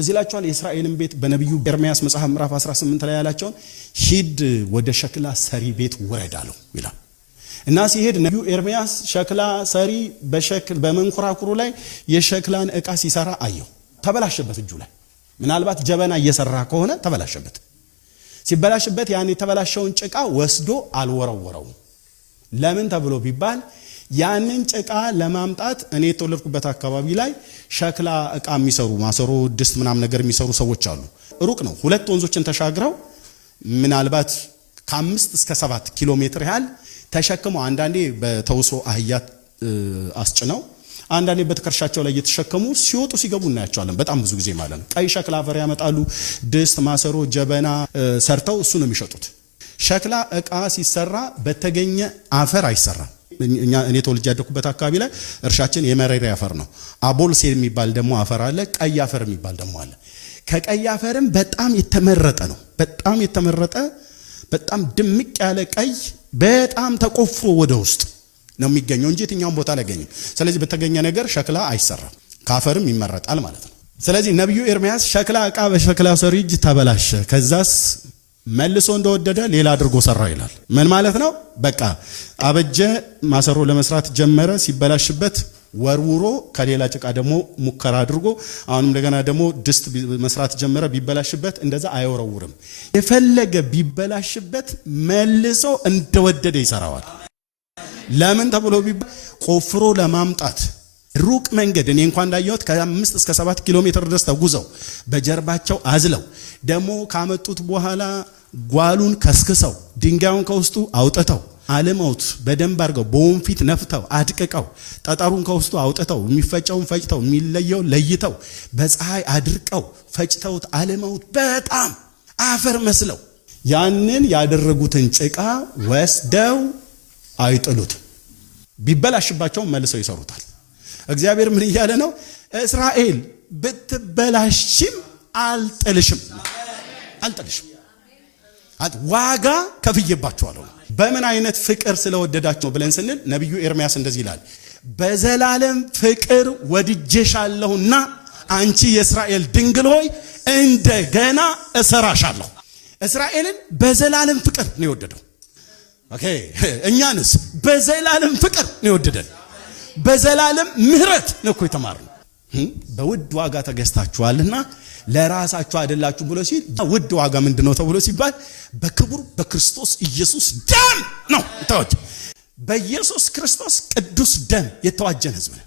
ተዚላቸዋል የእስራኤልን ቤት በነብዩ ኤርሚያስ መጽሐፍ ምዕራፍ 18 ላይ ያላቸውን ሂድ ወደ ሸክላ ሰሪ ቤት ወረድ አለው ይላል። እና ሲሄድ ነብዩ ኤርሚያስ ሸክላ ሰሪ በመንኮራኩሩ ላይ የሸክላን ዕቃ ሲሰራ አየው። ተበላሸበት እጁ ላይ ምናልባት ጀበና እየሰራ ከሆነ ተበላሸበት። ሲበላሽበት ያን የተበላሸውን ጭቃ ወስዶ አልወረወረው። ለምን ተብሎ ቢባል ያንን ጭቃ ለማምጣት እኔ የተወለድኩበት አካባቢ ላይ ሸክላ ዕቃ የሚሰሩ ማሰሮ ድስት ምናምን ነገር የሚሰሩ ሰዎች አሉ። ሩቅ ነው። ሁለት ወንዞችን ተሻግረው ምናልባት ከ5 እስከ 7 ኪሎ ሜትር ያህል ተሸክመው አንዳንዴ በተውሶ አህያ አስጭነው አንዳንዴ በትከርሻቸው ላይ እየተሸከሙ ሲወጡ ሲገቡ እናያቸዋለን። በጣም ብዙ ጊዜ ማለት ነው። ቀይ ሸክላ አፈር ያመጣሉ። ድስት፣ ማሰሮ፣ ጀበና ሰርተው እሱ ነው የሚሸጡት። ሸክላ ዕቃ ሲሰራ በተገኘ አፈር አይሰራም። እኔ ተወልጄ ያደኩበት አካባቢ ላይ እርሻችን የመሬት አፈር ነው። አቦልሴ የሚባል ደግሞ አፈር አለ። ቀይ አፈር የሚባል ደግሞ አለ። ከቀይ አፈርም በጣም የተመረጠ ነው። በጣም የተመረጠ በጣም ድምቅ ያለ ቀይ በጣም ተቆፍሮ ወደ ውስጥ ነው የሚገኘው እንጂ የትኛውም ቦታ ላይ አይገኝም። ስለዚህ በተገኘ ነገር ሸክላ አይሰራም። ካፈርም ይመረጣል ማለት ነው። ስለዚህ ነብዩ ኤርሚያስ ሸክላ ዕቃ በሸክላ ሰሪ እጅ ተበላሸ፣ ከዛስ መልሶ እንደወደደ ሌላ አድርጎ ሰራ ይላል። ምን ማለት ነው? በቃ አበጀ፣ ማሰሮ ለመስራት ጀመረ። ሲበላሽበት ወርውሮ ከሌላ ጭቃ ደግሞ ሙከራ አድርጎ አሁንም እንደገና ደግሞ ድስት መስራት ጀመረ። ቢበላሽበት እንደዛ አይወረውርም። የፈለገ ቢበላሽበት መልሶ እንደወደደ ይሰራዋል። ለምን ተብሎ ቢባል ቆፍሮ ለማምጣት ሩቅ መንገድ እኔ እንኳን እንዳየሁት ከ5 እስከ 7 ኪሎ ሜትር ድረስ ተጉዘው በጀርባቸው አዝለው ደግሞ ካመጡት በኋላ ጓሉን ከስክሰው ድንጋዩን ከውስጡ አውጥተው አለማውት በደንብ አድርገው በወንፊት ነፍተው አድቅቀው ጠጠሩን ከውስጡ አውጥተው የሚፈጨውን ፈጭተው የሚለየው ለይተው በፀሐይ አድርቀው ፈጭተውት አለማውት በጣም አፈር መስለው ያንን ያደረጉትን ጭቃ ወስደው አይጥሉት። ቢበላሽባቸው መልሰው ይሰሩታል። እግዚአብሔር ምን እያለ ነው? እስራኤል ብትበላሽም አልጥልሽም፣ አልጥልሽም፣ ዋጋ ከፍዬባቸዋለሁ። በምን አይነት ፍቅር ስለወደዳቸው ብለን ስንል ነብዩ ኤርሚያስ እንደዚህ ይላል፣ በዘላለም ፍቅር ወድጄሻለሁና አንቺ የእስራኤል ድንግል ሆይ እንደገና እሰራሻለሁ። እስራኤልን በዘላለም ፍቅር ነው የወደደው። ኦኬ፣ እኛንስ በዘላለም ፍቅር ነው የወደደን። በዘላለም ምህረት ነው እኮ የተማርነው። በውድ ዋጋ ተገዝታችኋልና ለራሳችሁ አይደላችሁ ብሎ ሲል ውድ ዋጋ ምንድነው ተብሎ ሲባል በክቡር በክርስቶስ ኢየሱስ ደም ነው የተዋጀ። በኢየሱስ ክርስቶስ ቅዱስ ደም የተዋጀን ህዝብ ነው።